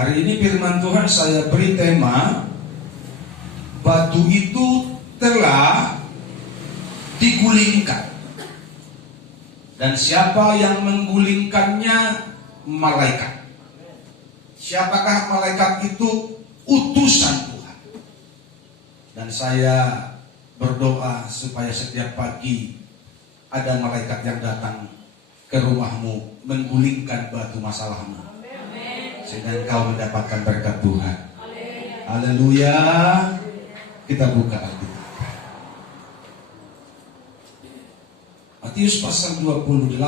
Hari ini firman Tuhan saya beri tema, batu itu telah digulingkan. Dan siapa yang menggulingkannya? Malaikat. Siapakah malaikat itu? Utusan Tuhan. Dan saya berdoa supaya setiap pagi ada malaikat yang datang ke rumahmu menggulingkan batu masalahmu, sehingga engkau mendapatkan berkat Tuhan. Haleluya. Kita buka Alkitab. Matius pasal 28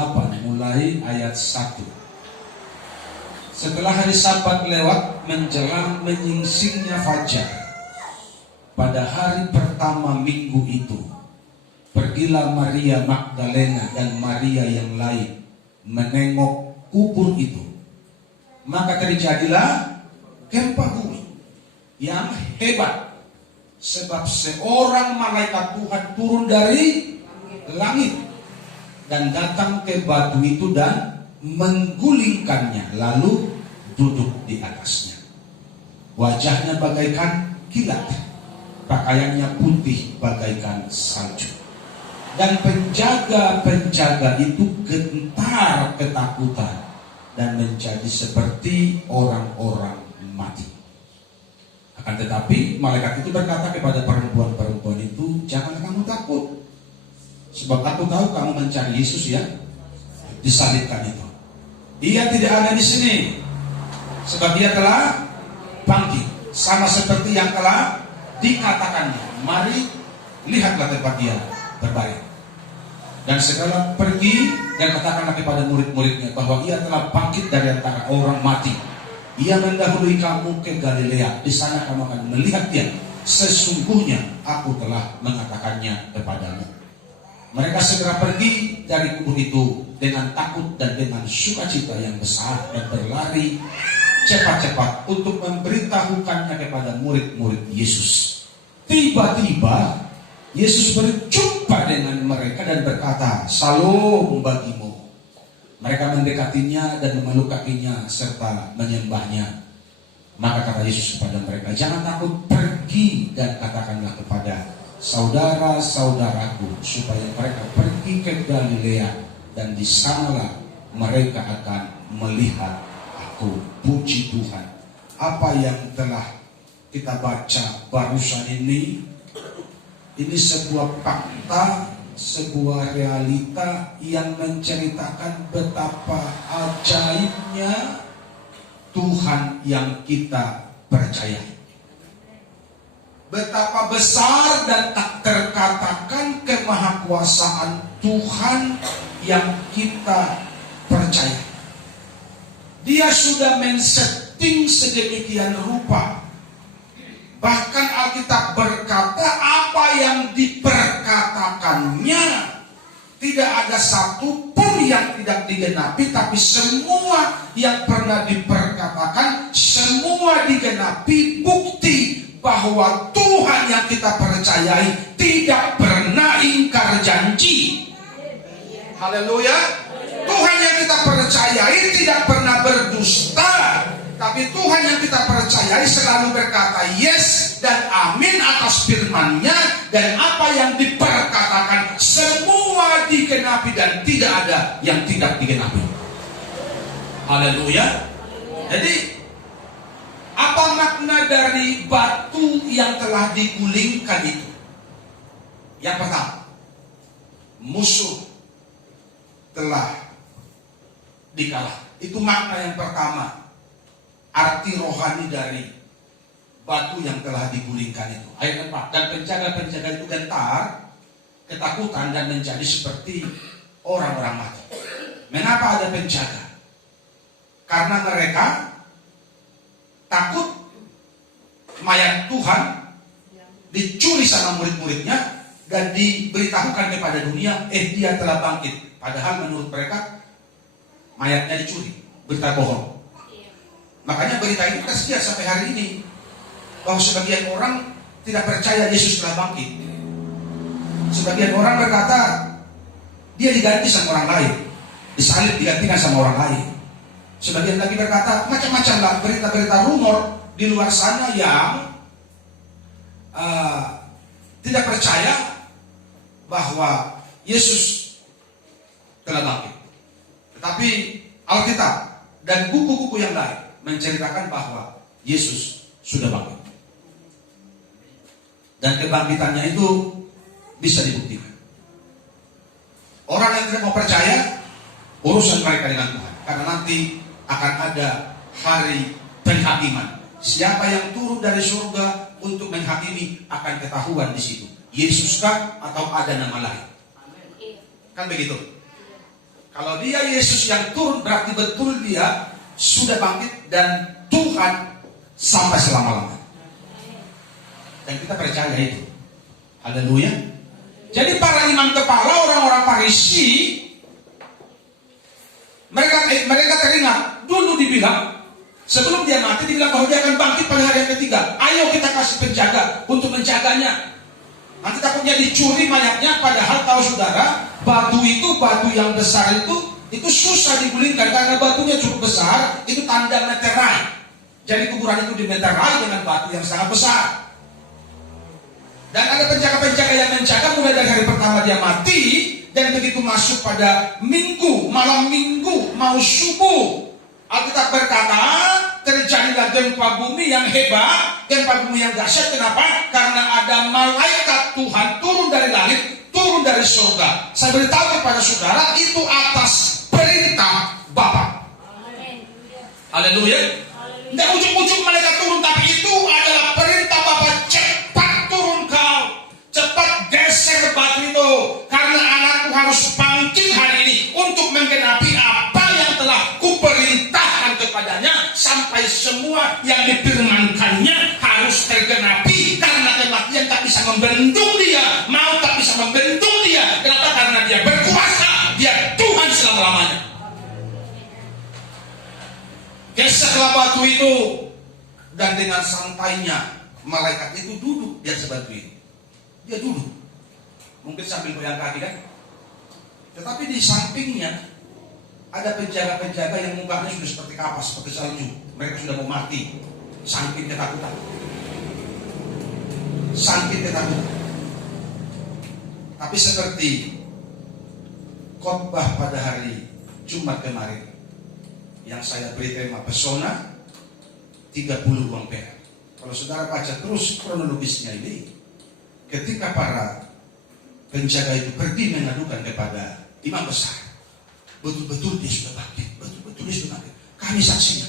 mulai ayat 1. Setelah hari Sabat lewat, menjelang menyingsingnya fajar, pada hari pertama minggu itu, pergilah Maria Magdalena dan Maria yang lain menengok kubur itu. Maka terjadilah gempa bumi yang hebat, sebab seorang malaikat Tuhan turun dari langit dan datang ke batu itu dan menggulingkannya, lalu duduk di atasnya. Wajahnya bagaikan kilat, pakaiannya putih bagaikan salju. Dan penjaga-penjaga itu gentar ketakutan dan menjadi seperti orang-orang mati. Akan tetapi malaikat itu berkata kepada perempuan-perempuan itu, jangan kamu takut, sebab aku tahu kamu mencari Yesus ya, disalibkan itu. Dia tidak ada di sini, sebab dia telah bangkit, sama seperti yang telah dikatakannya. Mari lihatlah tempat dia berbaring. Dan segala pergi dan katakanlah kepada murid-muridnya bahwa ia telah bangkit dari antara orang mati. Ia mendahului kamu ke Galilea, di sana kamu akan melihat dia. Sesungguhnya aku telah mengatakannya kepadamu. Mereka segera pergi dari kubur itu dengan takut dan dengan sukacita yang besar, dan berlari cepat-cepat untuk memberitahukannya kepada murid-murid Yesus. Tiba-tiba Yesus berjumpa dengan mereka dan berkata, "Salam bagimu." Mereka mendekatinya dan memeluk kakinya serta menyembahnya. Maka kata Yesus kepada mereka, "Jangan takut, pergi dan katakanlah kepada saudara-saudaraku supaya mereka pergi ke Galilea, dan di sanalah mereka akan melihat aku." Puji Tuhan. Apa yang telah kita baca barusan ini sebuah fakta, sebuah realita yang menceritakan betapa ajaibnya Tuhan yang kita percayai. Betapa besar dan tak terkatakan kemahakuasaan Tuhan yang kita percayai. Dia sudah men-setting sedemikian rupa. Bahkan Alkitab berkata apa yang diperkatakannya tidak ada satu pun yang tidak digenapi, tapi semua yang pernah diperkatakan semua digenapi. Bukti bahwa Tuhan yang kita percayai tidak pernah ingkar janji. Haleluya. Tuhan yang kita percayai tidak pernah berdusta. Tapi Tuhan yang kita percayai selalu berkata yes dan amin atas firman-Nya, dan apa yang diperkatakan semua digenapi dan tidak ada yang tidak digenapi. Haleluya. Jadi apa makna dari batu yang telah digulingkan itu? Yang pertama, musuh telah dikalah. Itu makna yang pertama. Arti rohani dari batu yang telah digulingkan itu. Ayat 4. Dan penjaga-penjaga itu gentar ketakutan dan menjadi seperti orang-orang mati. Mengapa ada penjaga? Karena mereka takut mayat Tuhan dicuri sama murid-muridnya dan diberitahukan kepada dunia, dia telah bangkit. Padahal menurut mereka mayatnya dicuri. Berita bohong. Makanya berita itu tersedia sampai hari ini, bahwa sebagian orang tidak percaya Yesus telah bangkit. Sebagian orang berkata dia diganti sama orang lain, disalib digantikan sama orang lain. Sebagian lagi berkata macam-macam lah berita-berita rumor di luar sana yang tidak percaya bahwa Yesus telah bangkit. Tetapi Alkitab dan buku-buku yang lain menceritakan bahwa Yesus sudah bangkit. Dan kebangkitannya itu bisa dibuktikan. Orang yang tidak mau percaya, urusan mereka dengan Tuhan. Karena nanti akan ada hari penghakiman. Siapa yang turun dari surga untuk menghakimi akan ketahuan di situ. Yesuskah atau ada nama lain? Kan begitu. Kalau dia Yesus yang turun, berarti betul dia sudah bangkit dan Tuhan sampai selama-lamanya. Dan kita percaya itu. Haleluya. Jadi para imam kepala, orang-orang Farisi, mereka teringat. Dulu dibilang, sebelum dia mati, dibilang bahwa dia akan bangkit pada hari yang ketiga. Ayo kita kasih penjaga untuk menjaganya. Nanti takutnya dicuri mayatnya. Padahal tahu saudara, batu yang besar itu susah digulingkan karena batunya cukup besar. Itu tanda meterai. Jadi kuburan itu dimeterai dengan batu yang sangat besar. Dan ada penjaga-penjaga yang menjaga mulai dari hari pertama dia mati. Dan begitu masuk pada minggu, malam minggu, mau subuh, Alkitab berkata terjadilah gempa bumi yang hebat, gempa bumi yang dahsyat. Kenapa? Karena ada malaikat Tuhan turun dari langit, turun dari surga. Saya beritahu kepada saudara, itu atas perintah Bapa. Haleluya. Tidak ujuk-ujuk malaikat turun, tapi itu adalah perintah Bapa. Cepat turun kau, cepat geser batu itu, karena anakku harus bangkit hari ini untuk menggenapi apa yang telah kuperintahkan kepadanya, sampai semua yang difirmankannya harus tergenapi. Karena kematian tak bisa membendung dia, maut tak bisa membendung dia. Kenapa? Karena dia berkuasa, dia Tuhan selama-lamanya. Geserlah batu itu, dan dengan santainya malaikat itu duduk di atas batu itu. Dia duduk, mungkin sambil goyang kaki kan. Tetapi di sampingnya ada penjaga-penjaga yang mukanya sudah seperti kapas, seperti salju. Mereka sudah mau mati, saking ketakutan. Saking ketakutan. Tapi seperti khotbah pada hari Jumat kemarin, yang saya beri tema pesona 30 uang perak. Kalau saudara baca terus kronologisnya ini, ketika para penjaga itu pergi mengadukan kepada imam besar, betul-betul dia sudah bangkit, betul-betul dia sudah bangkit. Kami saksinya.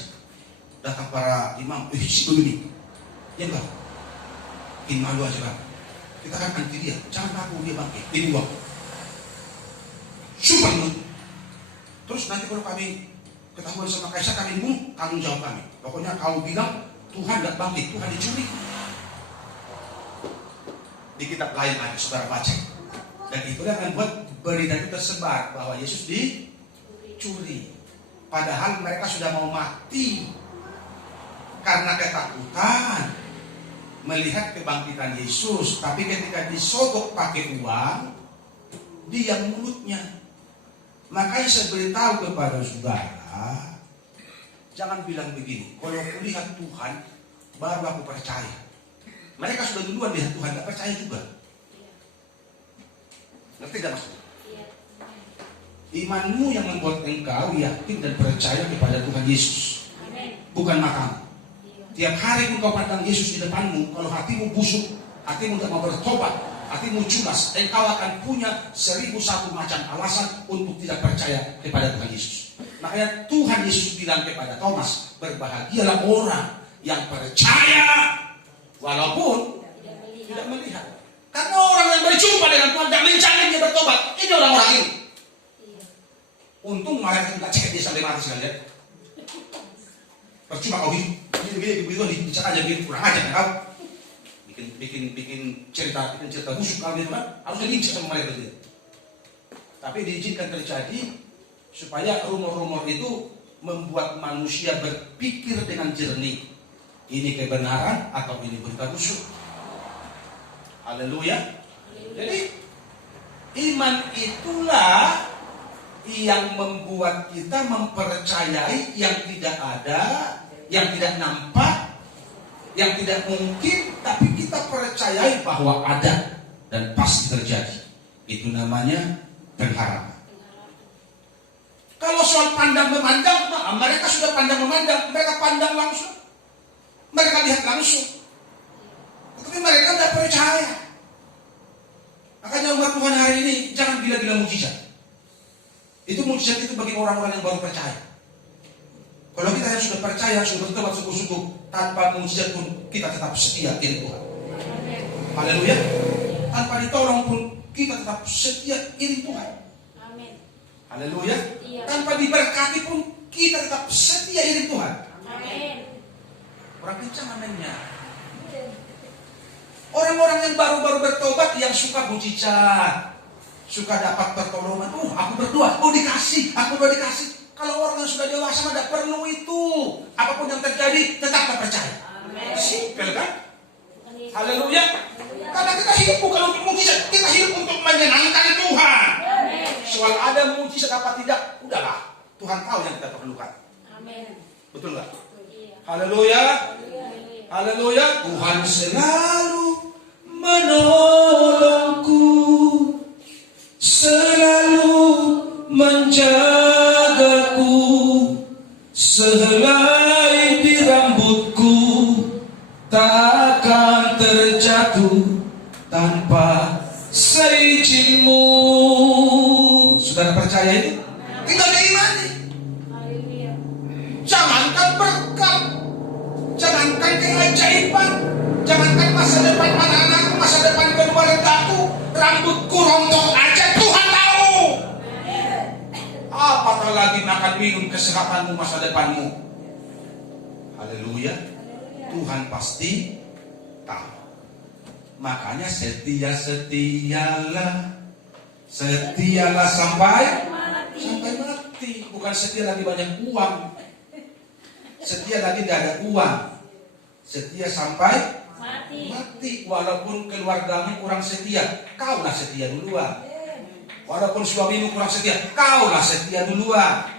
Datang para imam, si begini, ya bang, bikin malu aja bang. Kita kan anti dia, jangan aku dia bangkit, ini uang. Super menurut. Terus nanti kalau kami ketahuan sama kaisar, kami tanggung jawab kami. Pokoknya kau bilang Tuhan gak bangkit, Tuhan dicuri. Di kitab lain lagi saudara baca. Dan itulah yang membuat berita itu tersebar bahwa Yesus dicuri. Padahal mereka sudah mau mati karena ketakutan melihat kebangkitan Yesus. Tapi ketika disogok pakai uang, diam mulutnya. Makanya saya beritahu kepada saudara, jangan bilang begini, kalau aku lihat Tuhan baru aku percaya. Mereka sudah duluan lihat Tuhan, gak percaya juga. Ngerti gak maksudnya? Imanmu yang membuat engkau yakin dan percaya kepada Tuhan Yesus, bukan matamu. Tiap hari engkau pandang Yesus di depanmu, kalau hatimu busuk, hatimu tak mau bertobat, hatimu culas, engkau akan punya 1001 macam alasan untuk tidak percaya kepada Tuhan Yesus. Makanya Tuhan Yesus bilang kepada Thomas, berbahagialah orang yang percaya walaupun tidak melihat. Karena orang yang berjumpa dengan Tuhan dan mencari dia bertobat, ini orang-orang ini. Untung malaikat tidak cek dia sampai mati sekalian. Percuma kau hidup, begini bicara aja begini, kurang aja kau. Bikin cerita busuk kau gitu kan, harusnya diinjak sama malaikat dia. Tapi diizinkan terjadi supaya rumor-rumor itu membuat manusia berpikir dengan jernih. Ini kebenaran atau ini berita busuk. Haleluya. Jadi iman itulah yang membuat kita mempercayai yang tidak ada, yang tidak nampak, yang tidak mungkin, tapi kita percayai bahwa ada dan pasti terjadi. Itu namanya pengharapan. Kalau soal pandang memandang, mereka sudah pandang memandang, mereka pandang langsung, mereka lihat langsung, tapi mereka tidak percaya. Makanya umat Tuhan hari ini jangan gila-gila mujizat. Itu mujizat itu bagi orang-orang yang baru percaya. Kalau kita yang sudah percaya, sudah bertobat sungguh-sungguh, tanpa mujizat pun kita tetap setia iri Tuhan. Haleluya. Tanpa ditolong pun kita tetap setia iri Tuhan. Amin. Haleluya. Tanpa diberkati pun kita tetap setia iri Tuhan. Amin. Orang kencang aminnya. Orang-orang yang baru-baru bertobat yang suka mujizat, suka dapat pertolongan. Aku berdoa, dikasih, aku udah dikasih. Kalau orang yang sudah dewasa tidak perlu itu. Apapun yang terjadi tetap percaya. Simpel kan? Haleluya. Karena kita hidup bukan untuk mujizat, kita hidup untuk menyenangkan Tuhan. Soal ada mujizat apa tidak, udahlah. Tuhan tahu yang kita perlukan. Amin. Betul nggak? Iya. Haleluya. Haleluya. Tuhan selalu menolongku, selalu menjagaku, sehelai di rambutku tak akan terjatuh tanpa seizinmu. Saudara percaya itu? Tinggal diimani. Jangankan berkat, jangankan keajaiban, jangankan masa depan anak-anakku, masa depan keluargaku, rambutku rontok aja Tuhan tahu. Apatah lagi makan minum kesehatanmu, masa depanmu. Haleluya. Tuhan pasti tahu. Makanya setialah sampai mati. Bukan setia lagi banyak uang, setia lagi tidak ada uang, setia sampai mati. Walaupun keluargamu kurang setia, kaulah setia duluan. Walaupun suamimu kurang setia, kaulah setia duluan.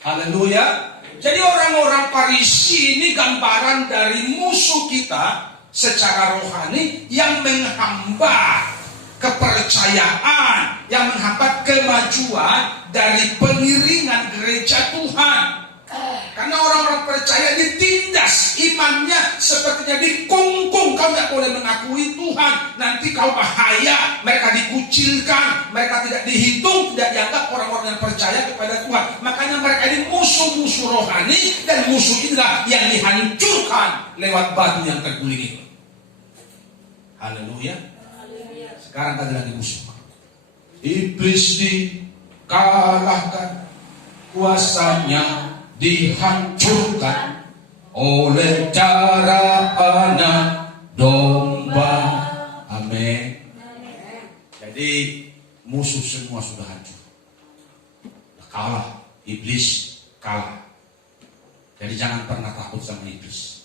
Haleluya. Jadi orang-orang Farisi ini gambaran dari musuh kita secara rohani yang menghambat kepercayaan, yang menghambat kemajuan dari pengiringan gereja Tuhan. Karena orang-orang percaya ditindas imannya, sepertinya dikungkung. Kau tidak boleh mengakui Tuhan, nanti kau bahaya. Mereka dikucilkan, mereka tidak dihitung, tidak dianggap orang-orang yang percaya kepada Tuhan. Makanya mereka ini musuh-musuh rohani, dan musuh inilah yang dihancurkan lewat batu yang terguling itu. Haleluya. Sekarang ada lagi musuh. Iblis dikalahkan, kuasanya dihancurkan oleh cara anak domba. Amin. Jadi musuh semua sudah hancur, kalah. Iblis kalah. Jadi jangan pernah takut sama iblis.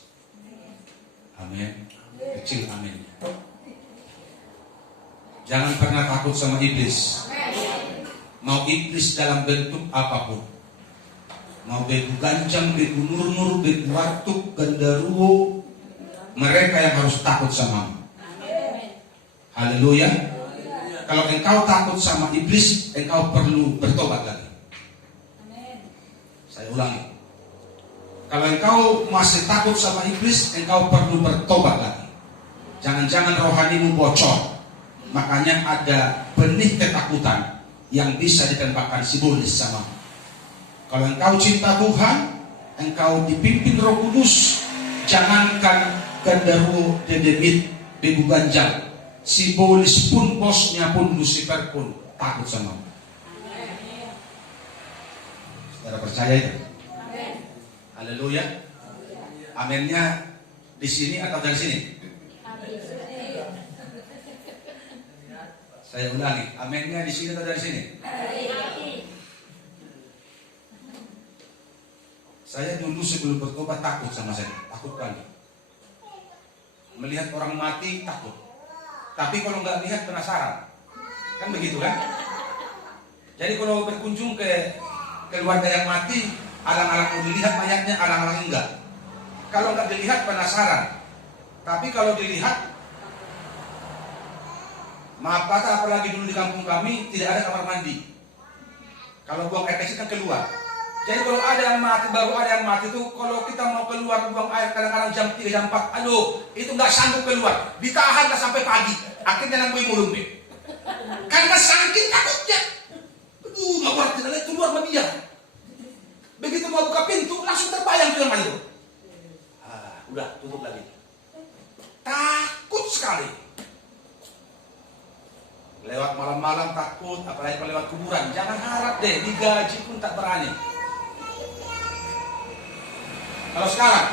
Amin. Kecil amin. Jangan pernah takut sama iblis. Mau iblis dalam bentuk apapun, mau begu gancang, begu nur-nur, begu watuk, genderuwo, mereka yang harus takut sama. Haleluya. Kalau engkau takut sama iblis, engkau perlu bertobat lagi. Saya ulangi. Kalau engkau masih takut sama iblis, engkau perlu bertobat lagi. Jangan-jangan rohanimu bocor. Makanya ada benih ketakutan yang bisa ditembakkan simbolis sama. Kalau engkau cinta Tuhan, engkau dipimpin Roh Kudus, jangankan genderuwo, dedemit, begu ganjang, simbolis pun, bosnya pun, Lucifer pun takut sama. Saudara percaya itu? Haleluya. Aminnya di sini atau dari sini? Saya ulangi, aminnya di sini atau dari sini? Saya dulu sebelum bertobat takut sama saya, takut kali. Melihat orang mati takut. Tapi kalau nggak lihat penasaran, kan begitu kan? Jadi kalau berkunjung ke keluarga yang mati, alang-alang mau dilihat mayatnya, alang-alang enggak. Kalau enggak dilihat penasaran. Tapi kalau dilihat, maaf kata, apalagi dulu di kampung kami tidak ada kamar mandi. Kalau buang air kecil kan keluar. Jadi kalau ada yang mati, baru ada yang mati itu, kalau kita mau keluar buang air kadang-kadang jam 3, jam 4, aduh, itu nggak sanggup keluar. Ditahan lah sampai pagi. Akhirnya nangguin mulung deh. Karena saking takutnya. Aduh, nggak berarti lagi keluar sama dia. Begitu mau buka pintu, langsung terbayang tuh yang itu. Udah, tutup lagi. Takut sekali. Lewat malam-malam takut, apalagi kalau lewat kuburan. Jangan harap deh, digaji pun tak berani. Kalau sekarang,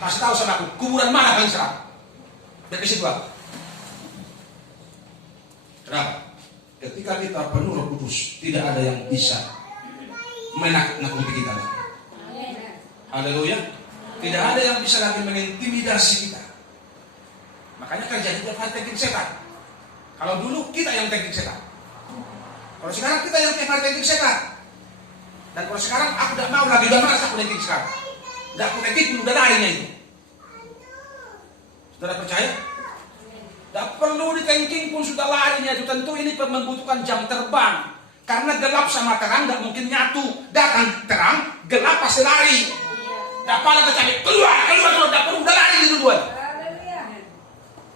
kasih tahu sama aku, kuburan mana paling seram? Dari situ apa? Kenapa? Ketika kita penuh Roh Kudus, tidak ada yang bisa menakut-nakuti kita. Haleluya. Tidak ada yang bisa lagi mengintimidasi kita. Makanya kerjaan itu adalah teknik setan. Kalau dulu kita yang teknik setan. Kalau sekarang kita yang teknik setan. Dan kalau sekarang aku tidak mau lagi, udah malas aku teknik sekarang. Tidak aku teknik, udah larinya itu. Saudara percaya? Tidak perlu ditengking pun sudah larinya itu. Tentu ini membutuhkan jam terbang. Karena gelap sama terang tidak mungkin nyatu. Datang terang, gelap pasti lari. Tidak pala tercari, keluar, tidak perlu, udah lari di duluan.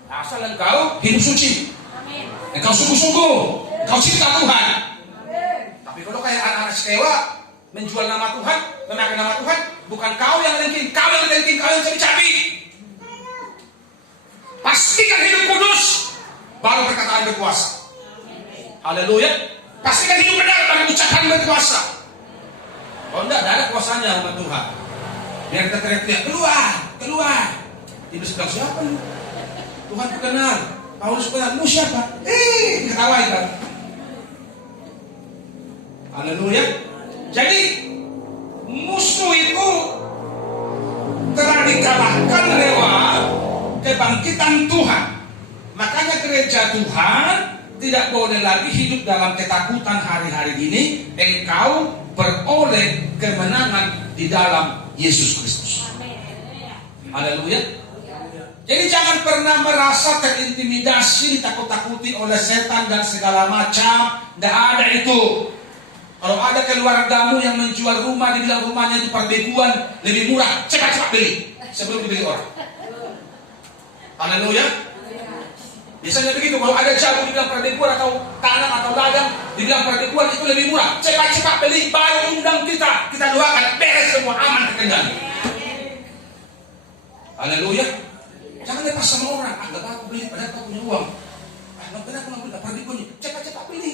Asal engkau hidup suci. Engkau sungguh-sungguh, engkau cinta Tuhan. Tapi kalau kayak anak-anak sekewa, menjual nama Tuhan, memakai nama Tuhan, bukan kau yang lengking, kau yang cabi-cabi. Pastikan hidup kudus, baru perkataan berkuasa. Haleluya. Pastikan hidup benar, baru ucapan berkuasa. Kalau enggak, ada kuasanya umat Tuhan. Biar kita teriak-teriak, keluar. Iblis bilang, siapa lu? Tuhan itu kenal. Paulus kenal, lu siapa? Diketawain kan? Haleluya. Jadi musuh itu telah dikalahkan lewat kebangkitan Tuhan. Makanya gereja Tuhan tidak boleh lagi hidup dalam ketakutan hari-hari ini. Engkau beroleh kemenangan di dalam Yesus Kristus. Haleluya. Jadi jangan pernah merasa terintimidasi, ditakut-takuti oleh setan dan segala macam. Tidak ada itu. Kalau ada keluargamu yang menjual rumah, dibilang rumahnya itu perbeguan, lebih murah, cepat-cepat beli sebelum dibeli orang. Haleluya. Biasanya begitu, kalau ada jagung dibilang perbeguan atau tanah atau ladang, dibilang perbeguan itu lebih murah, cepat-cepat beli, baru undang kita doakan, beres semua, aman terkendali. Haleluya. Jangan lepas sama orang, enggak aku beli, padahal kau punya uang. Enggak benar aku beli, perbeguan, cepat-cepat beli.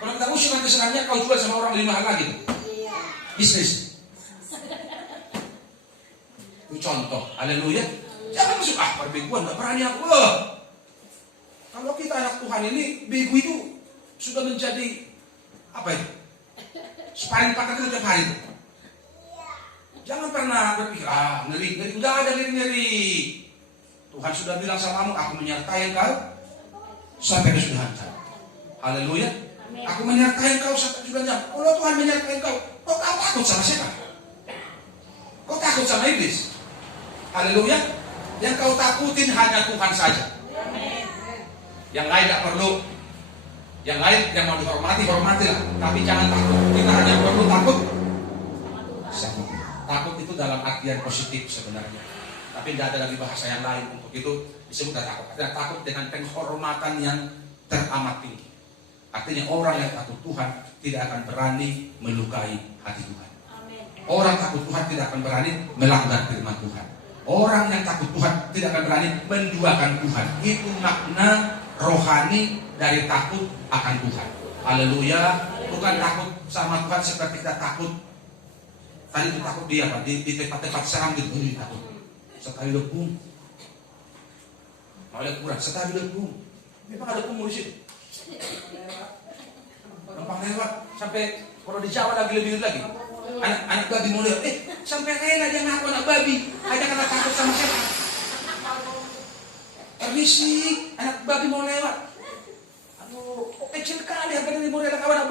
Kalau kita usir nanti senangnya kau jual sama orang lebih mahal lagi. Bisnis. Itu contoh, haleluya. Jangan masuk, perbeguan, gak berani aku. Kalau kita anak Tuhan ini, begu itu sudah menjadi, apa itu? Sparring partner kita tiap hari. Jangan pernah berpikir, ngeri, enggak ada ngeri. Tuhan sudah bilang sama kamu, aku menyertai engkau sampai kesudahan. Haleluya. Aku menyertai engkau sampai kesudahan. Kalau Tuhan menyertai engkau, kau takut sama siapa? Kau takut sama iblis? Haleluya. Yang kau takutin hanya Tuhan saja. Yang lain tak perlu. Yang lain yang mau dihormati, hormatilah. Tapi jangan takut. Kita hanya perlu takut sama Tuhan. Takut itu dalam artian positif sebenarnya. Tapi tidak ada lagi bahasa yang lain untuk itu disebut takut. Artinya takut dengan penghormatan yang teramat tinggi. Artinya orang yang takut Tuhan tidak akan berani melukai hati Tuhan. Orang takut Tuhan tidak akan berani melanggar firman Tuhan. Orang yang takut Tuhan tidak akan berani menduakan Tuhan. Itu makna rohani dari takut akan Tuhan. Haleluya. Bukan takut sama Tuhan seperti kita takut. Tadi itu takut dia apa? Di tempat-tempat serang gitu. Takut. Sekali lekung. Mau lihat kurang. Sekali lekung. Memang ada kumur di situ. Numpang lewat. Sampai kalau di Jawa lagi lebih lagi. Anak babi mau lewat. Sampai rela dia ngaku anak babi. Hanya karena takut sama siapa. Permisi. Anak babi mau lewat. Aduh, kecil kali harga dari mau rela kawan anak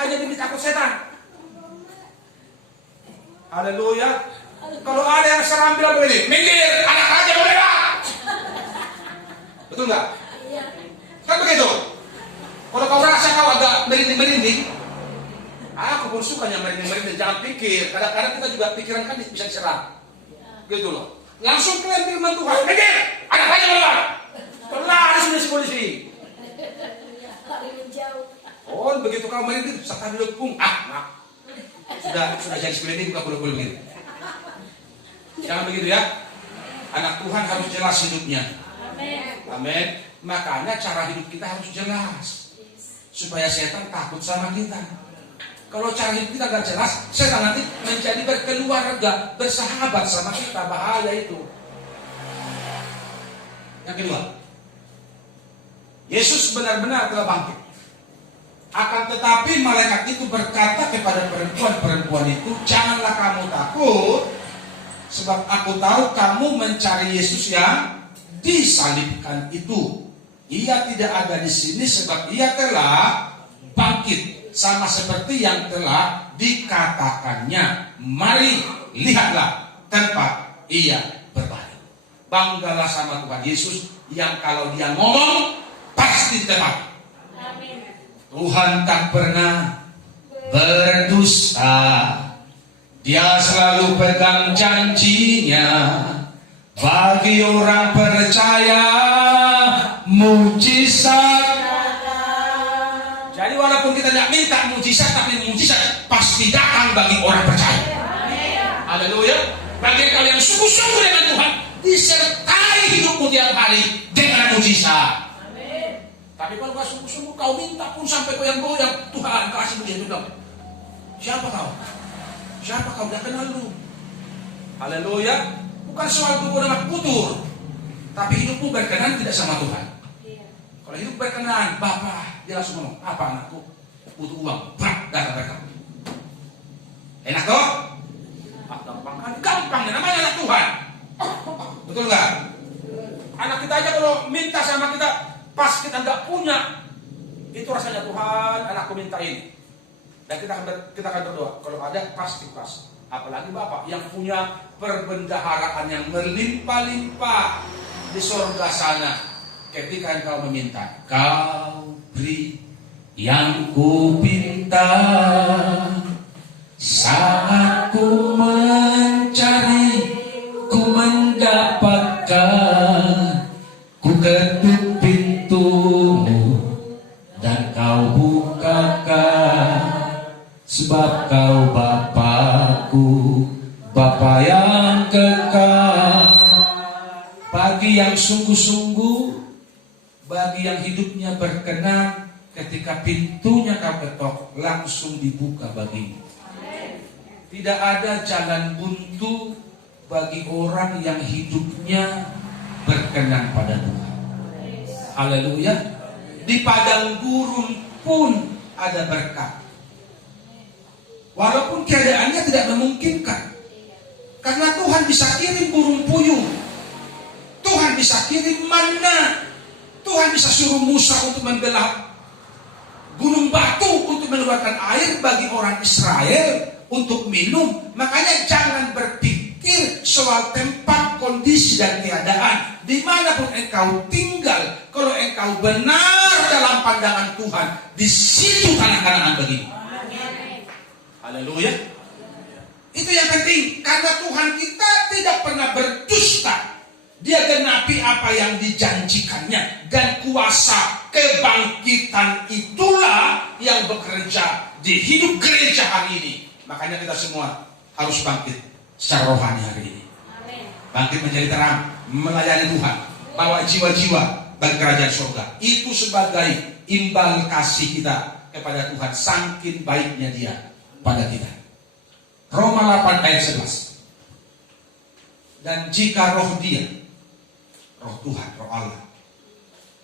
hanya demi takut setan. Haleluya. Kalau ada yang seram bilang begini, minggir, anak raja mereka. Betul nggak? Iya. Kan begitu. Kalau kau rasa kau agak merinding, aku pun sukanya merinding. Jangan pikir. Kadang-kadang kita juga pikiran kan bisa diserang. Gitu loh. Langsung klaim firman Tuhan. Minggir, anak raja mereka. Lari sudah si polisi. Lari menjauh. Oh, begitu kau merinding, serta dilempung. Nah. Sudah jadi sekeliling bukan boleh begitu. Jangan begitu ya. Anak Tuhan harus jelas hidupnya. Amin. Amin. Makanya cara hidup kita harus jelas supaya setan takut sama kita. Kalau cara hidup kita gak jelas, setan nanti menjadi berkeluarga, bersahabat sama kita. Bahaya itu. Yang kedua, Yesus benar-benar telah bangkit. Akan tetapi malaikat itu berkata kepada perempuan itu, janganlah kamu takut, sebab aku tahu kamu mencari Yesus yang disalibkan itu. Ia tidak ada di sini sebab ia telah bangkit, sama seperti yang telah dikatakannya. Mari lihatlah tempat ia berbaring. Banggalah sama Tuhan Yesus yang kalau dia ngomong pasti tepat. Tuhan tak pernah berdusta. Dia selalu pegang janjinya. Bagi orang percaya mujizat. Jadi walaupun kita tidak minta mujizat, tapi mujizat pasti datang bagi orang percaya. Haleluya. Bagi kalian sungguh-sungguh dengan Tuhan, disertai hidupmu tiap hari dengan mujizat. Tapi kalau gak sungguh-sungguh kau minta pun sampai goyang-goyang, Tuhan kasih begitu dong. Siapa kau? Siapa kau? Dia kenal lu. Haleluya. Bukan soal dukun anak putur, tapi hidupmu berkenan tidak sama Tuhan. Kalau hidup berkenan, Bapak, dia langsung ngomong, apa anakku? Butuh uang, datang berkat. Enak toh? Gampang kan? Gampang, namanya anak Tuhan. Betul nggak? Anak kita aja kalau minta sama kita, pas kita nggak punya, itu rasanya Tuhan, anakku minta ini. Dan kita akan berdoa. Kalau ada pasti pas. Apalagi Bapak yang punya perbendaharaan yang berlimpah-limpah di surga sana. Ketika engkau meminta, kau beri yang ku pinta. Saat ku mencari, ku mendapatkan. Ku ketuk pintumu dan kau bukakan. Sebab kau Bapakku, Bapa yang kekal. Bagi yang sungguh-sungguh, bagi yang hidupnya berkenan, ketika pintunya kau ketok, langsung dibuka bagimu. Tidak ada jalan buntu bagi orang yang hidupnya berkenan pada Tuhan. Haleluya. Di padang gurun pun ada berkat. Walaupun keadaannya tidak memungkinkan. Karena Tuhan bisa kirim burung puyuh. Tuhan bisa kirim manna. Tuhan bisa suruh Musa untuk membelah gunung batu untuk mengeluarkan air bagi orang Israel untuk minum. Makanya jangan berpikir soal tempat, kondisi dan keadaan. Dimanapun engkau tinggal, kalau engkau benar dalam pandangan Tuhan, di situ tanah Kanaan bagimu. Haleluya. Itu yang penting. Karena Tuhan kita tidak pernah berdusta. Dia genapi apa yang dijanjikannya. Dan kuasa kebangkitan itulah yang bekerja di hidup gereja hari ini. Makanya kita semua harus bangkit secara rohani hari ini. Bangkit menjadi terang, melayani Tuhan, bawa jiwa-jiwa bagi kerajaan surga. Itu sebagai imbal kasih kita kepada Tuhan. Saking baiknya Dia pada kita. Roma 8 ayat 11. Dan jika roh Dia, roh Tuhan, roh Allah,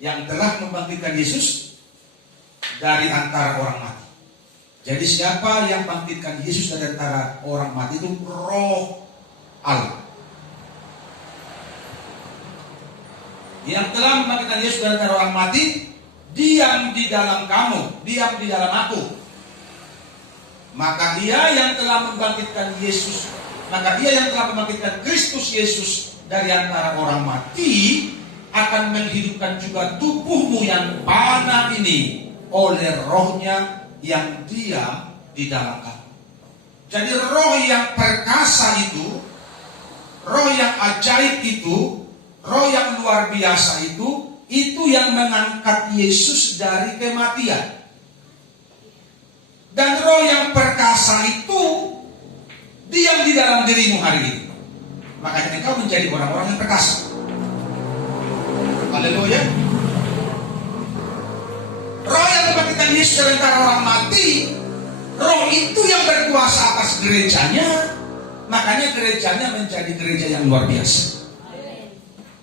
yang telah membangkitkan Yesus dari antara orang mati. Jadi siapa yang bangkitkan Yesus dari antara orang mati itu roh Allah. Yang telah membangkitkan Yesus dari antara orang mati, diam di dalam kamu, diam di dalam aku. Maka Ia yang telah membangkitkan Yesus, maka Ia yang telah membangkitkan Kristus Yesus dari antara orang mati akan menghidupkan juga tubuhmu yang panah ini oleh Roh-Nya yang diam di dalam kamu. Jadi roh yang perkasa itu, roh yang ajaib itu, roh yang luar biasa itu yang mengangkat Yesus dari kematian. Dan roh yang perkasa itu diam di dalam dirimu hari ini. Makanya engkau menjadi orang-orang yang perkasa. Haleluya. Roh yang membangkitkan Yesus dari antara orang mati, roh itu yang berkuasa atas gerejanya. Makanya gerejanya menjadi gereja yang luar biasa.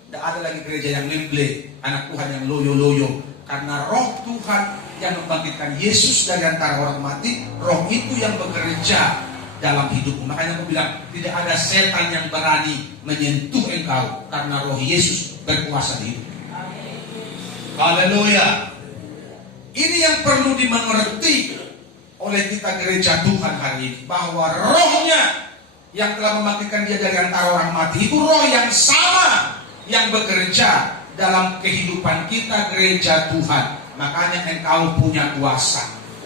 Tidak ada lagi gereja yang memble, anak Tuhan yang loyo-loyo. Karena roh Tuhan yang membangkitkan Yesus dari antara orang mati, roh itu yang bekerja dalam hidupmu. Makanya aku bilang, tidak ada setan yang berani menyentuh engkau, karena roh Yesus berkuasa di hidupmu. Haleluya. Ini yang perlu dimengerti oleh kita gereja Tuhan hari ini, bahwa rohnya yang telah membangkitkan dia dari antara orang mati itu roh yang sama yang bekerja dalam kehidupan kita gereja Tuhan. Makanya engkau punya kuasa.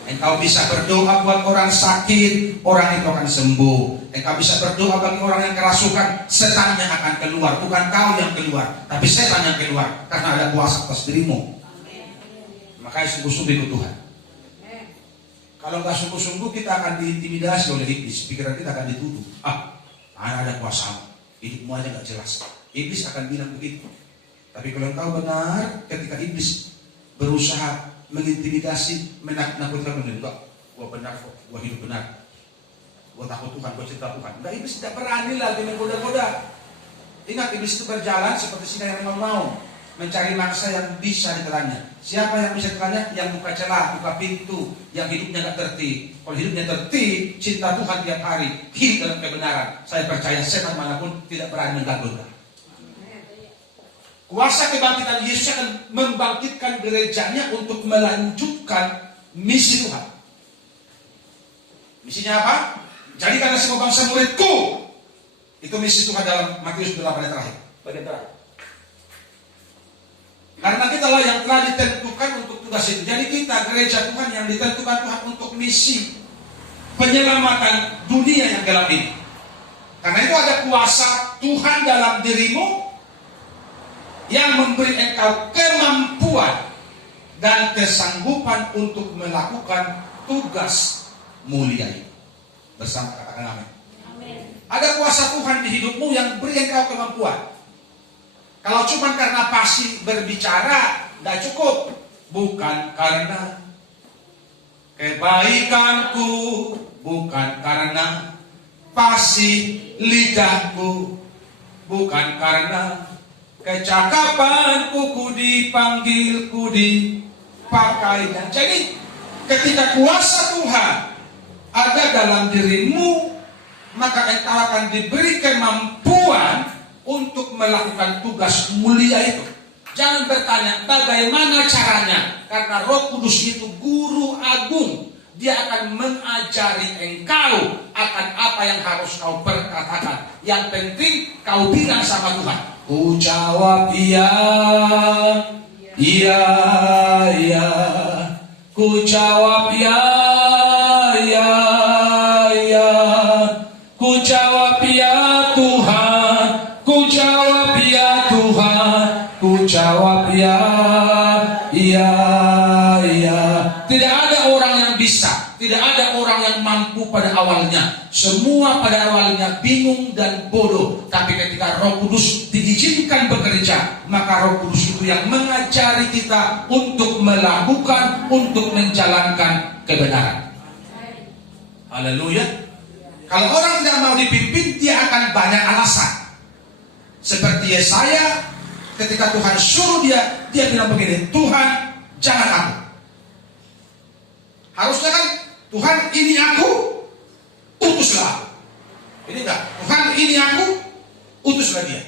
Engkau bisa berdoa buat orang sakit, orang itu akan sembuh. Engkau bisa berdoa bagi orang yang kerasukan, setannya akan keluar. Bukan kau yang keluar, tapi setan yang keluar, karena ada kuasa atas dirimu. Makanya sungguh-sungguh ikut Tuhan. Kalau nggak sungguh-sungguh, kita akan diintimidasi oleh iblis. Pikiran kita akan dituduh. Mana ada kuasa, hidupmu aja nggak jelas. Iblis akan bilang begitu. Tapi kalau engkau benar, ketika iblis berusaha mengintimidasi, menakut-nakutkan, enggak, gua benar kok, gua hidup benar, gua takut Tuhan, gua cinta Tuhan. Enggak, iblis tidak berani lagi menggoda-goda. Ingat, iblis itu berjalan seperti singa yang mau mencari mangsa yang bisa ditelannya. Siapa yang bisa ditelannya? Yang buka celah, buka pintu, yang hidupnya gak tertib. Kalau hidupnya tertib, cinta Tuhan tiap hari, hidup dalam kebenaran, saya percaya setan manapun tidak berani mengganggu. Kuasa kebangkitan Yesus akan membangkitkan gerejanya untuk melanjutkan misi Tuhan. Misinya apa? Jadikanlah semua bangsa muridku. Itu misi Tuhan dalam Matius 8 ayat terakhir. Bagian terakhir. Karena kitalah yang telah ditentukan untuk tugas itu. Jadi kita gereja Tuhan yang ditentukan Tuhan untuk misi penyelamatan dunia yang gelap ini. Karena itu ada kuasa Tuhan dalam dirimu yang memberi engkau kemampuan dan kesanggupan untuk melakukan tugas mulia ini. Bersama katakan amin. Ada kuasa Tuhan di hidupmu yang beri engkau kemampuan. Kalau cuma karena fasih berbicara, tidak cukup. Bukan karena kebaikanku, bukan karena fasih lidahku, bukan karena kecakapanku, ku dipanggil, ku dipakai. Dan jadi ketika kuasa Tuhan ada dalam dirimu, maka engkau akan diberi kemampuan untuk melakukan tugas mulia itu. Jangan bertanya bagaimana caranya, karena Roh Kudus itu guru agung. Dia akan mengajari engkau akan apa yang harus kau perkatakan. Yang penting kau bilang sama Tuhan, ku jawab iya, iya, iya. Ku jawab iya, iya, iya. Ku jawab iya Tuhan. Ku jawab ya Tuhan, ku jawab ya, iya, iya. Tidak ada orang yang bisa, tidak ada orang yang mampu pada awalnya. Semua pada awalnya bingung dan bodoh. Tapi ketika Roh Kudus diizinkan bekerja, maka Roh Kudus itu yang mengajari kita untuk melakukan, untuk menjalankan kebenaran. Haleluya. Kalau orang tidak mau dipimpin, dia akan banyak alasan. Seperti Yesaya, ketika Tuhan suruh dia bilang begini, Tuhan jangan aku. Harusnya kan, Tuhan ini aku, utuslah aku. Ini enggak, Tuhan ini aku, utuslah dia.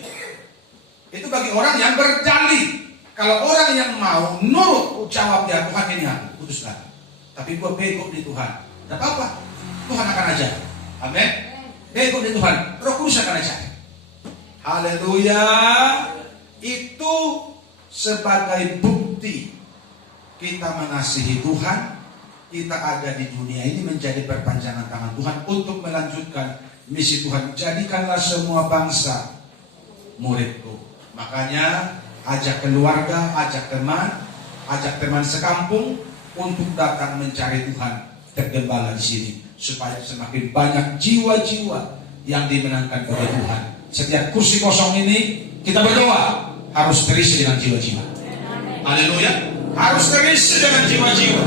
Itu bagi orang yang berdalih. Kalau orang yang mau nurut, jawab ya Tuhan ini aku, utuslah. Tapi gue bego di Tuhan, tidak apa-apa. Tuhan akan ajar. Amin. Ikut di Tuhan, Roh Kudus akan ajar. Haleluya. Itu sebagai bukti kita mengasihi Tuhan, kita ada di dunia ini menjadi perpanjangan tangan Tuhan untuk melanjutkan misi Tuhan. Jadikanlah semua bangsa muridku. Makanya ajak keluarga, ajak teman sekampung untuk datang mencari Tuhan, tergembala di sini, supaya semakin banyak jiwa-jiwa yang dimenangkan oleh Tuhan. Setiap kursi kosong ini kita berdoa harus terisi dengan jiwa-jiwa. Haleluya, harus terisi dengan jiwa-jiwa.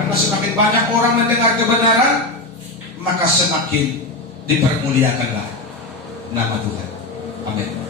Karena semakin banyak orang mendengar kebenaran, maka semakin dipermuliakanlah nama Tuhan. Amin.